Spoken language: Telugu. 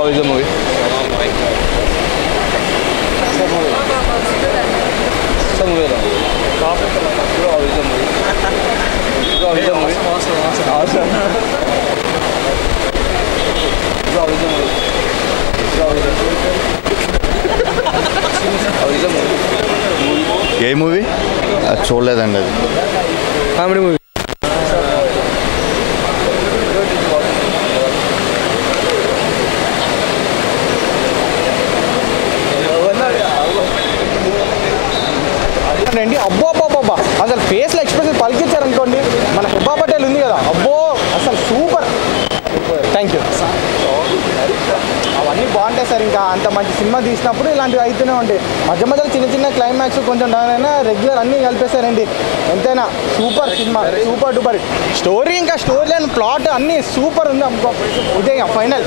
How is the movie? A movie చూడలేదండి అది కామెడీ మూవీ అండి. అబ్బో అబ్బో అసలు ఫేస్లో ఎక్స్ప్రెషన్ పలికించారు అనుకోండి. మన హెబ్బా పటేల్ ఉంది కదా, అబ్బో అసలు సూపర్. Thank you. అవన్నీ బాగుంటాయి సార్. ఇంకా అంత మంచి సినిమా తీసినప్పుడు ఇలాంటివి అయితేనే ఉంటాయి. మధ్య మధ్యలో చిన్న చిన్న క్లైమాక్స్ కొంచెం డౌన్ అయినా రెగ్యులర్ అన్నీ కలిపేశారండి. ఎంతైనా super cinema, super duper story, ఇంకా స్టోరీ లైన్, ప్లాట్ అన్నీ సూపర్ ఉంది. ఇదే ఫైనల్.